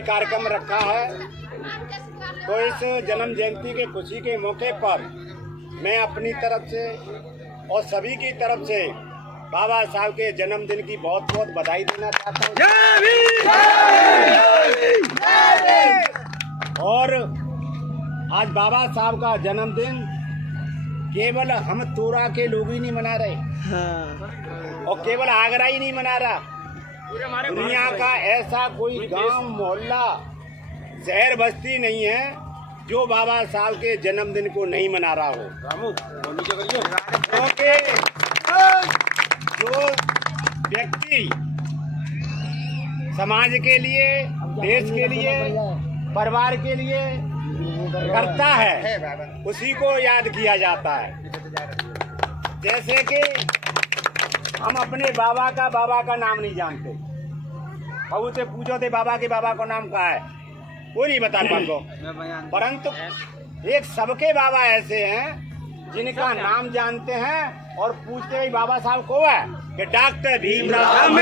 ये कार्यक्रम रखा है। तो इस जन्म जयंती के खुशी के मौके पर मैं अपनी तरफ से और सभी की तरफ से बाबा साहब के जन्मदिन की बहुत बहुत बधाई देना चाहता हूँ। और आज बाबा साहब का जन्मदिन केवल हम तोरा के लोग ही नहीं मना रहे, और केवल आगरा ही नहीं मना रहा, दुनिया का ऐसा कोई गांव, मोहल्ला, शहर, बस्ती नहीं है जो बाबा साहब के जन्मदिन को नहीं मना रहा हो। क्योंकि जो व्यक्ति समाज के लिए, देश के लिए, परिवार के लिए करता है उसी को याद किया जाता है। जैसे कि हम अपने बाबा का नाम नहीं जानते, बहू से पूछो थे बाबा के बाबा का नाम क्या है, कोई नहीं बता पाएगा। परंतु एक सबके बाबा ऐसे हैं जिनका नाम जानते हैं और पूछते हैं बाबा साहब को है कि डॉक्टर भीमराव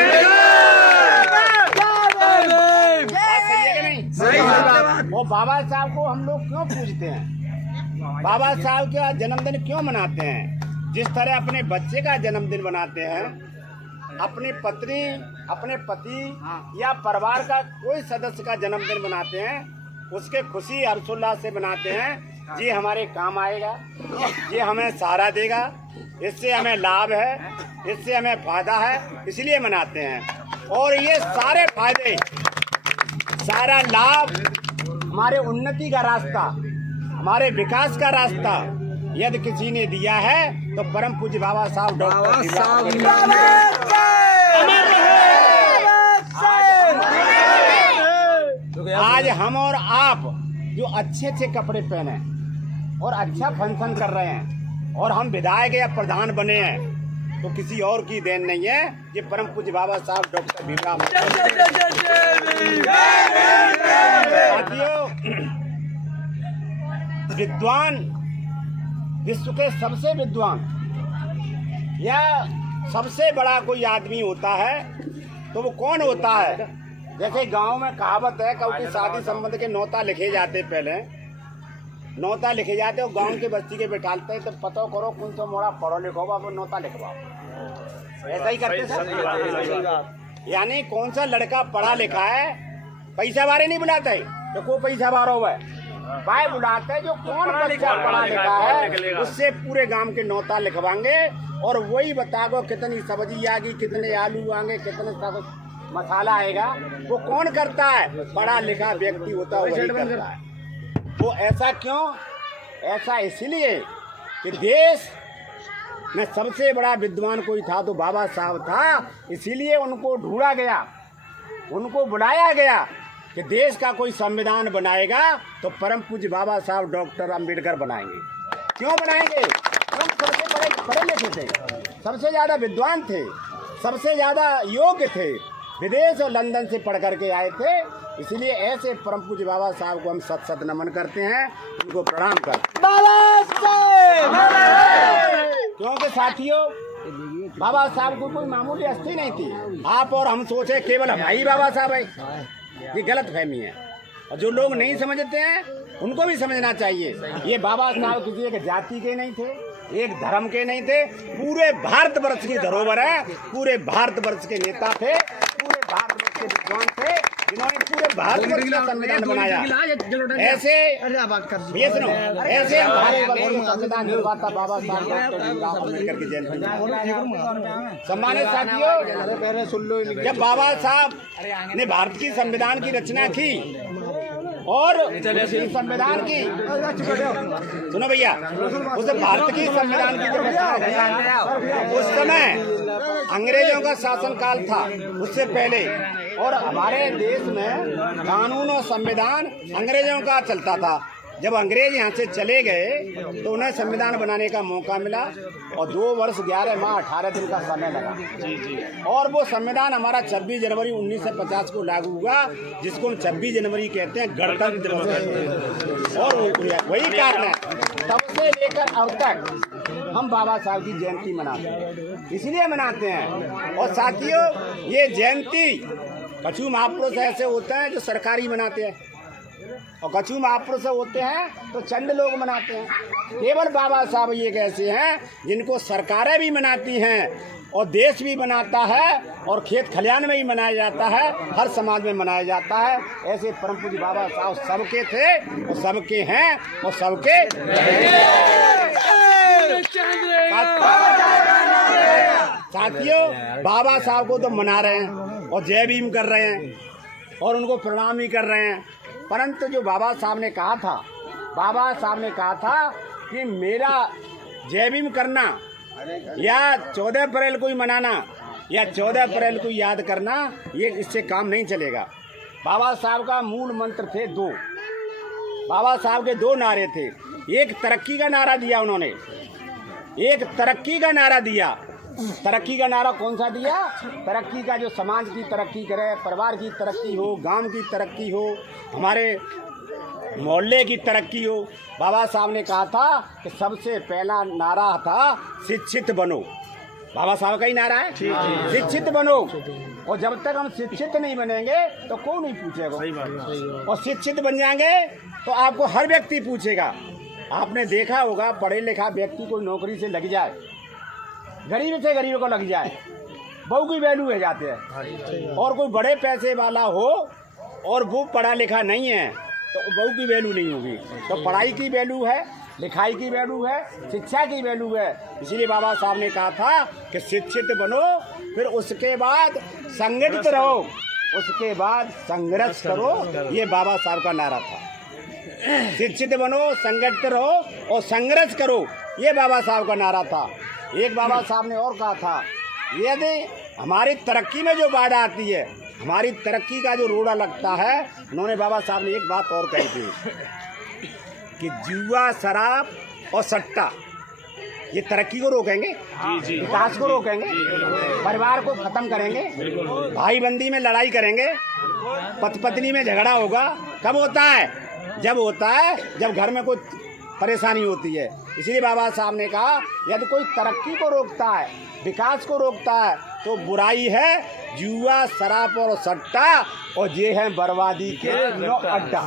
सही है कि नहीं? सही है। वो बाबा साहब को हम लोग क्यों पूछते हैं, बाबा साहब का जन्मदिन क्यों मनाते हैं? जिस तरह अपने बच्चे का जन्मदिन मनाते हैं, अपनी पत्नी, अपने पति या परिवार का कोई सदस्य का जन्मदिन मनाते हैं, उसके खुशी हर्षोल्लास से मनाते हैं। ये हमारे काम आएगा, ये हमें सहारा देगा, इससे हमें लाभ है, इससे हमें फायदा है, इसलिए मनाते हैं। और ये सारे फायदे, सारा लाभ हमारे उन्नति का रास्ता, हमारे विकास का रास्ता यदि किसी ने दिया है तो परम पूज्य बाबा साहब डॉक्टर। आज हम और आप जो अच्छे अच्छे कपड़े पहने और अच्छा फंक्शन कर रहे हैं और हम विधायक या प्रधान बने हैं तो किसी और की देन नहीं है, ये परम पूज्य बाबा साहब डॉक्टर भीमराव। साथियों, विद्वान, विश्व के सबसे विद्वान या सबसे बड़ा कोई आदमी होता है तो वो कौन होता है? जैसे गांव में कहावत है, क्योंकि शादी संबंध के नौता लिखे जाते, पहले नौता लिखे जाते और गांव के बस्ती के बैठाते हैं तो पता करो कौन सा मोड़ा पढ़ो लिखो वो नौता लिखवाओ, ऐसा ही करते सर। यानी कौन सा लड़का पढ़ा लिखा है, पैसा बारे नहीं बुलाता है तो कोई पैसा बारो हुआ है, भाई बुलाते हैं जो कौन बच्चा पढ़ा लिखा है उससे पूरे गांव के नौता लिखवाएंगे और वही बताओ कितनी सब्जी आएगी, कितने आलू आएंगे, कितने मसाला आएगा, वो कौन करता है? पढ़ा लिखा व्यक्ति होता है, वही करता है। वो ऐसा क्यों? ऐसा इसलिए कि देश में सबसे बड़ा विद्वान कोई था तो बाबा साहब था, इसीलिए उनको ढूंढा गया, उनको बुलाया गया कि देश का कोई संविधान बनाएगा तो परम पूज्य बाबा साहब डॉक्टर अंबेडकर बनाएंगे। क्यों बनाएंगे? हम सबसे पढ़े लिखे थे, सबसे ज़्यादा विद्वान थे, सबसे ज़्यादा योग्य थे, विदेश और लंदन से पढ़ करके आए थे, इसलिए ऐसे परम पूज्य बाबा साहब को हम सत सत नमन करते हैं, उनको प्रणाम करते हैं। क्योंकि साथियों, बाबा साहब को कोई मामूली हस्ती नहीं थी। आप और हम सोचे केवल हमारी बाबा साहब है, ये गलत फहमी है, और जो लोग नहीं समझते हैं उनको भी समझना चाहिए। ये बाबा साहब किसी एक जाति के नहीं थे, एक धर्म के नहीं थे, पूरे भारतवर्ष की धरोहर है, पूरे भारतवर्ष के नेता थे, पूरे भारतवर्ष के विद्वान थे, जिन्होंने पूरे भारतवर्ष का संविधान बनाया। ऐसे ये सुनो, ऐसे भारतवर्ष का संविधान निर्माता बाबा साहब डॉक्टर भीमराव अम्बेडकर की जयंती। सम्मानित साथियों, जब बाबा साहब ने भारत की संविधान की रचना की और संविधान की, सुनो भैया, उस भारत की संविधान की उस समय अंग्रेजों का शासन काल था, उससे पहले, और हमारे देश में कानून और संविधान अंग्रेजों का चलता था। जब अंग्रेज यहाँ से चले गए तो उन्हें संविधान बनाने का मौका मिला और 2 वर्ष 11 माह 18 दिन का समय लगा और वो संविधान हमारा 26 जनवरी 1950 को लागू हुआ, जिसको हम 26 जनवरी कहते हैं, गणतंत्र दिवस। और वही कारण है तब से लेकर अब तक हम बाबा साहब की जयंती मनाते हैं, इसलिए मनाते हैं। और साथियों, ये जयंती कछु महापुरुष ऐसे होते हैं जो सरकारी मनाते हैं, और कछु महापुरुष होते हैं तो चंद लोग मनाते हैं। केवल बाबा साहब ये ऐसे हैं जिनको सरकारें भी मनाती हैं और देश भी मनाता है और खेत खलियान में भी मनाया जाता है, हर समाज में मनाया जाता है। ऐसे परम पूज्य बाबा साहब सबके थे और सबके हैं और सबके साथियों, बाबा साहब को तो मना रहे हैं और जय भीम कर रहे हैं और उनको प्रणाम भी कर रहे हैं, परंतु जो बाबा साहब ने कहा था, बाबा साहब ने कहा था कि मेरा जय भीम करना या 14 अप्रैल को ही मनाना या 14 अप्रैल को याद करना, ये इससे काम नहीं चलेगा। बाबा साहब का मूल मंत्र थे दो, बाबा साहब के दो नारे थे। एक तरक्की का नारा दिया उन्होंने, एक तरक्की का नारा दिया। तरक्की का नारा कौन सा दिया? तरक्की का, जो समाज की तरक्की करे, परिवार की तरक्की हो, गांव की तरक्की हो, हमारे मोहल्ले की तरक्की हो। बाबा साहब ने कहा था कि सबसे पहला नारा था शिक्षित बनो। बाबा साहब का ही नारा है, शिक्षित बनो। और जब तक हम शिक्षित नहीं बनेंगे तो कोई नहीं पूछेगा, और शिक्षित बन जाएंगे तो आपको हर व्यक्ति पूछेगा। आपने देखा होगा, पढ़े लिखा व्यक्ति कोई नौकरी से लग जाए, गरीब से गरीब को लग जाए, बहू की वैल्यू है जाते हैं। और कोई बड़े पैसे वाला हो और वो पढ़ा लिखा नहीं है तो बहू की वैल्यू नहीं होगी। तो पढ़ाई की वैल्यू है, लिखाई की वैल्यू है, शिक्षा की वैल्यू है। इसीलिए बाबा साहब ने कहा था कि शिक्षित बनो, फिर उसके बाद संगठित रहो, उसके बाद संघर्ष करो। ये बाबा साहब का नारा था, शिक्षित बनो, संगठित रहो और संघर्ष करो। ये बाबा साहब का नारा था। एक बाबा साहब ने और कहा था, यदि हमारी तरक्की में जो बाधा आती है, हमारी तरक्की का जो रोड़ा लगता है, उन्होंने बाबा साहब ने एक बात और कही थी कि जुआ, शराब और सट्टा ये तरक्की को रोकेंगे, विकास को रोकेंगे, परिवार को खत्म करेंगे, भाई बंदी में लड़ाई करेंगे, पति पत्नी में झगड़ा होगा। कब होता है? जब होता है जब घर में कोई परेशानी होती है। इसलिए बाबा साहब ने कहा यदि कोई तरक्की को रोकता है, विकास को रोकता है, तो बुराई है जुआ, शराब और सट्टा, और ये है बर्बादी के तीनों अड्डा।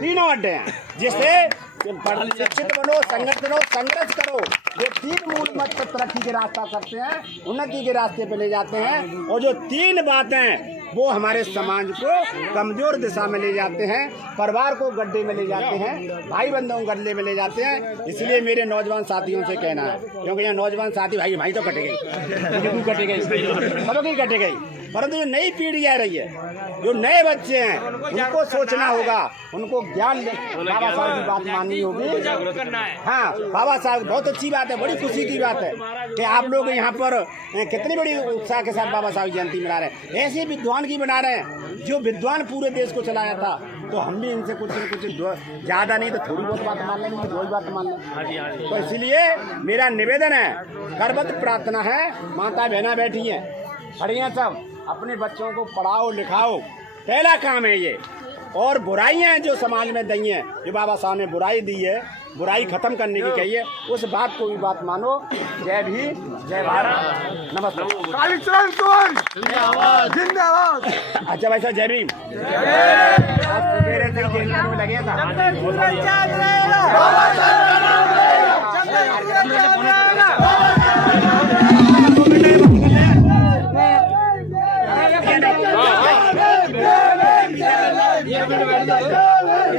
तीनों अड्डे हैं। जिससे शिक्षित बनो, संगठित बनो, संघर्ष करो। ये तीन मूल मंत्र तरक्की के रास्ता करते हैं, उन्नति के रास्ते पे ले जाते हैं। और जो तीन बातें वो हमारे समाज को कमजोर दिशा में ले जाते हैं, परिवार को गड्ढे में ले जाते हैं, भाई बंधुओं को गड्ढे में ले जाते हैं। इसलिए मेरे नौजवान साथियों से कहना है, क्योंकि यहाँ नौजवान साथी भाई तो कटे गई, कटे गई, सबकी कटे गई, परंतु जो नई पीढ़ी आ रही है, जो नए बच्चे हैं, उनको सोचना होगा, उनको ज्ञान, बाबा साहब की बात माननी होगी। हाँ, बाबा साहब बहुत अच्छी बात है, बड़ी खुशी की बात है कि आप लोग यहाँ पर कितनी बड़ी उत्साह के साथ बाबा साहब की जयंती मना रहे हैं। ऐसे विद्वान की बना रहे हैं जो विद्वान पूरे देश को चलाया था। तो हम भी इनसे कुछ न कुछ ज़्यादा नहीं तो थोड़ी बहुत बात मान लेंगे, रोज बात मान लेंगे। तो इसलिए मेरा निवेदन है, करबद्ध प्रार्थना है, माता बहना बैठी हैं, खड़ी हैं, सब अपने बच्चों को पढ़ाओ लिखाओ, पहला काम है ये। और बुराइयां जो समाज में दी हैं, जो बाबा साहब ने बुराई दी है, बुराई खत्म करने की कही है, उस बात को भी बात मानो। जय भीम, जय भारत, नमस्कार। कालीचरण जिंदाबाद जिंदाबाद। अच्छा भाई साहब, जय भीम। आज सवेरे से ही में लगे था।